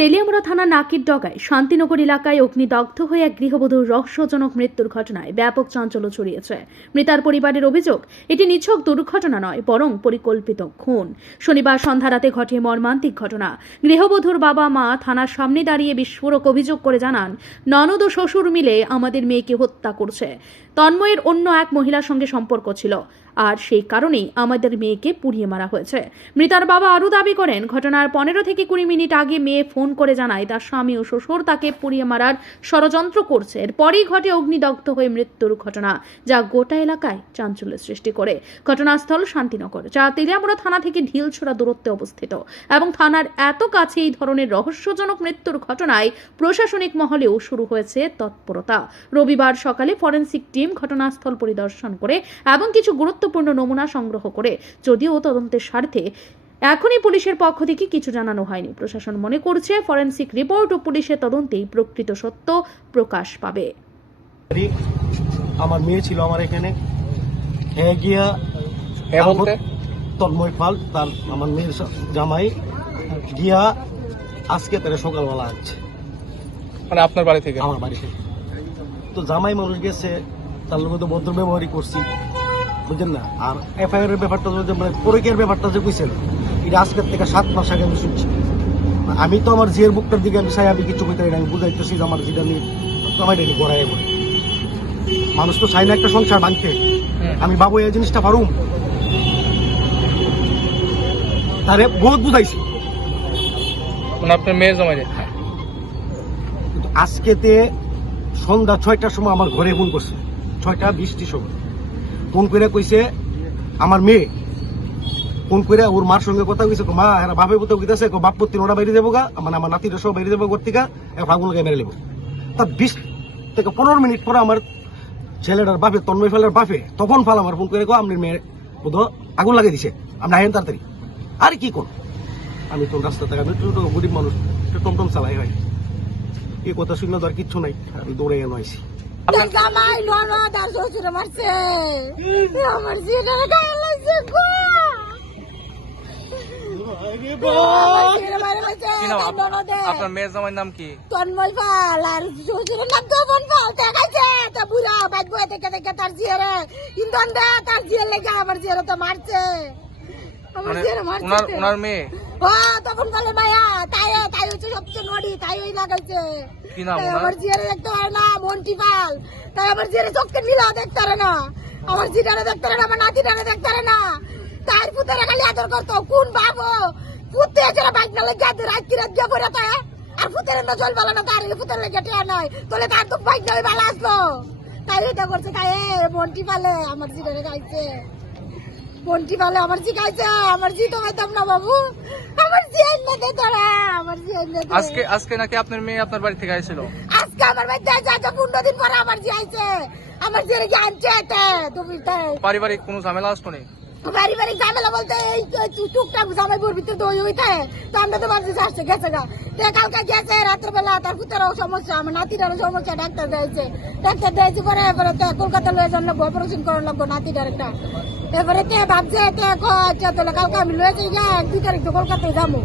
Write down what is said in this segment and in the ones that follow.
তেলিয়ামুড়া থানা নাকির ডগায় শান্তিনগর এলাকায় অগ্নিদগ্ধ হয়ে এক গৃহবধূর রহস্যজনক মৃত্যুর ঘটনায় ব্যাপক চাঞ্চল্য ছড়িয়েছে। মৃতার পরিবারের অভিযোগ, এটি নিছক দুর্ঘটনা নয়, বরং পরিকল্পিত খুন। শনিবার সন্ধ্যা রাতে ঘটে মর্মান্তিক ঘটনা। গৃহবধূর বাবা মা থানার সামনে দাঁড়িয়ে বিস্ফোরক অভিযোগ করে জানান, ননদ ও শ্বশুর মিলে আমাদের মেয়েকে হত্যা করছে। তন্ময়ের অন্য এক মহিলার সঙ্গে সম্পর্ক ছিল, আর সেই কারণেই আমাদের মেয়েকে পুড়িয়ে মারা হয়েছে। মৃতার বাবা আরও দাবি করেন, ঘটনার 15 থেকে 20 মিনিট আগে মেয়ে ফোন করে জানায় তার স্বামী ও শ্বশুর তাকে পুড়িয়ে মারার ষড়যন্ত্র করছে। এরপরই ঘটে অগ্নিদগ্ধ হয়ে মৃত্যুর ঘটনা, যা গোটা এলাকায় চাঞ্চল্যের সৃষ্টি করে। ঘটনাস্থল শান্তিনগর, যা তেলিয়ামুড়া থানা থেকে ঢিলছোড়া দূরত্বে অবস্থিত, এবং থানার এত কাছে এই ধরনের রহস্যজনক মৃত্যুর ঘটনায় প্রশাসনিক মহলেও শুরু হয়েছে তৎপরতা। রবিবার সকালে ফরেনসিক টিম ঘটনাস্থল পরিদর্শন করে এবং কিছু গুরুত্বপূর্ণ নমুনা সংগ্রহ করে, যদিও তদন্তের স্বার্থে এখনই পুলিশের পক্ষ থেকে কিছু জানানো হয়নি। প্রশাসন মনে করছে ফরেনসিক রিপোর্ট ও পুলিশের তদন্তেই প্রকৃত সত্য প্রকাশ পাবে। আমার মেয়ে ছিল আমার এখানে, গিয়া তন্ময় পাল, তার আমার মেয়ের জামাই গিয়া আজকে তারা সকালবেলা আসছে, মানে আপনার বাড়ি থেকে? আমার বাড়ি থেকে। তো জামাই মানুষ গেছে, তার লোক তো ভদ্র ব্যবহারই করছি, বুঝলেন না। আর এফআইআর এর ব্যাপারটা মানে পরীক্ষার ব্যাপারটা যে বুঝছেন, এটা আজকের থেকে 7 মাস আগে আমি শুনছি। আমি তো আমার জিয়ের বুকটার দিকে আমি চাই, আমি কিছু বলতে পারি না, আমি বুঝাইতেছি যে আমার যেটা আমি কমাইডানি গড়াই বলে মানুষ তো চাই না একটা সংসার ভাঙতে। আমি বাবু এই জিনিসটা পারুম, তারে বহুত বুঝাইছি। মানে আপনার মেয়ের জমাই কিন্তু আজকেতে সন্ধ্যা 6টার সময় আমার ঘরে ফোন করছে, 6:20 সময় ফোন করে কইছে আমার মেয়ে ফোন করে ওর মার সঙ্গে কথা কইছে, মা এরা বাপে বুতে কইতাছে বাপ পত্তি ওরা বাইরে যাবো গা, মানে আমার নাতিরা সব বাইরে যাবো ঘর থেকে, ফাগুনকে মেরে নেবো। তার 20 থেকে 15 মিনিট পরে আমার ছেলেটার বাপে, তন্ময় ফেলার বাপে, তখন ফাল আমার ফোন করে আপনার মেয়ে বোধ আগুন লাগিয়ে দিছে, আপনি আইন তাড়াতাড়ি। আরে কি কর, আমি তো রাস্তা থেকে, আমি তো গরিব মানুষ, টমটম চালাই হয়, এই কথা শুনলে তো আর কিচ্ছু নাই, আমি দৌড়ে এনে আইসি। জামাই ননদ আর শ্বশুর মারছে আমার জিটারে গায়ে লাগছে গো। আপনার মেয়ের জামাইয়ের নাম কি? তন্ময় পাল, আর শ্বশুরের নাম তপন পাল। দেখাইছে তা বুড়া বাইক বয়ে দেখে দেখে তার জিয়ারে ইন্ধন দেয়, তার জিয়ার লেগে আমার জিয়ারে তো মারছে। আমার জিয়ারে মারছে ওনার মেয়ে। ও তপন পালের মায়া, তাই হচ্ছে সবচেয়ে নড়ি, তাই ওই লাগাইছে। কি নাম? আমার জিয়ারে দেখতে পারে না, মন্টি পাল। তাই আমার জিয়ারে চোখকে নীলা দেখতে পারে না, আমার জিটারে দেখতে পারে না, আমার নাতিটারে দেখতে পারে না। তার পুতেরা খালি আদর করতো। কোন বাবু পুতে এছাড়া বাইক না লেগে রাত কি রাত গিয়ে করে তাই, আর পুতের না জল বালা না, তার পুতের লেগে টেয়া নাই, তোলে তার তো বাইক না বালা আসলো, তাই এটা করছে। তাই মন্টি পালে আমার জিটারে গাইছে, মন্টি পালে আমার জি গাইছে, আমার জি তো পাইতাম না বাবু, আমার জি এনে দে তোরা, আমার জি এনে দে। আজকে নাকি আপনার মেয়ে আপনার বাড়ি থেকে আইছিল? আজকে আমার বাড়িতে আইছে, 15 দিন পরে আমার জি আইছে, আমার জি রেগে আনছে এতে। তুমি তাই পারিবারিক কোনো ঝামেলা আসতো না? পারিবারিক ঝামেলা বলতে এই টুকটাক জামাই বোর ভিতরে দই হই থাকে, তো আমরা তো ভাবছি আসছে গেছে গা, কালকে গেছে রাত্রেবেলা, তার পুতেরও সমস্যা, আমার নাতিটারও সমস্যা, ডাক্তার দিয়েছে পরে এবারে কলকাতা লয়ে জন্য অপারেশন করার লাগবো নাতিটার একটা। এবারে ভাবছে তোলে কালকে আমি লয়ে যাই গা, 2 তারিখ তো কলকাতায় যাবো।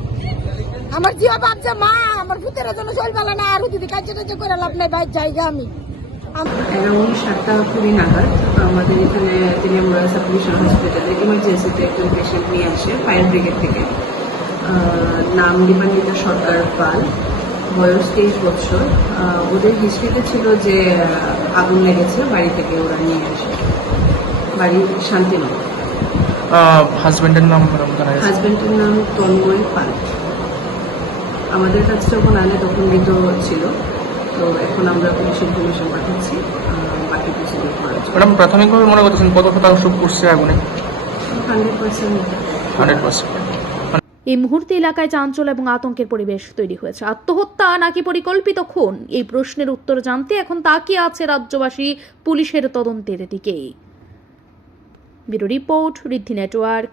আমার জিও ভাবছে মা আমার পুতের জন্য শরীর ভালো না, আর যদি কাজ করে লাভ নাই, বাইর যাই গা আমি। 7:20 নাগাদ আমাদের এখানে তেলিয়ামুড়া সাব ডিভিশন হসপিটালে ইমার্জেন্সিতে একজন পেশেন্ট নিয়ে আসে ফায়ার ব্রিগেড থেকে। নাম দীপান্বিতা সরকার পাল, বয়স 23 বছর। ওদের হিস্ট্রিতে ছিল যে আগুন লেগেছে, বাড়ি থেকে ওরা নিয়ে আসে, বাড়ি শান্তিনগর। হাজবেন্ডের নাম? হাজবেন্ডের নাম তন্ময় পাল। আমাদের কাছে যখন আনে তখন মৃত ছিল, তো এখন আমরা পুলিশ ইনফরমেশন পাঠাচ্ছি, বাকি প্রসিডিউর করার জন্য। ম্যাডাম, প্রাথমিকভাবে মনে করতেছেন কত শতাংশ করছে আগুনে? 100%। এই মুহূর্তে এলাকায় চাঞ্চল্য এবং আতঙ্কের পরিবেশ তৈরি হয়েছে। আত্মহত্যা নাকি পরিকল্পিত খুন, এই প্রশ্নের উত্তর জানতে এখন তাকিয়ে আছে রাজ্যবাসী পুলিশের তদন্তের দিকেই। ব্যুরো রিপোর্ট, ঋদ্ধি নেটওয়ার্ক।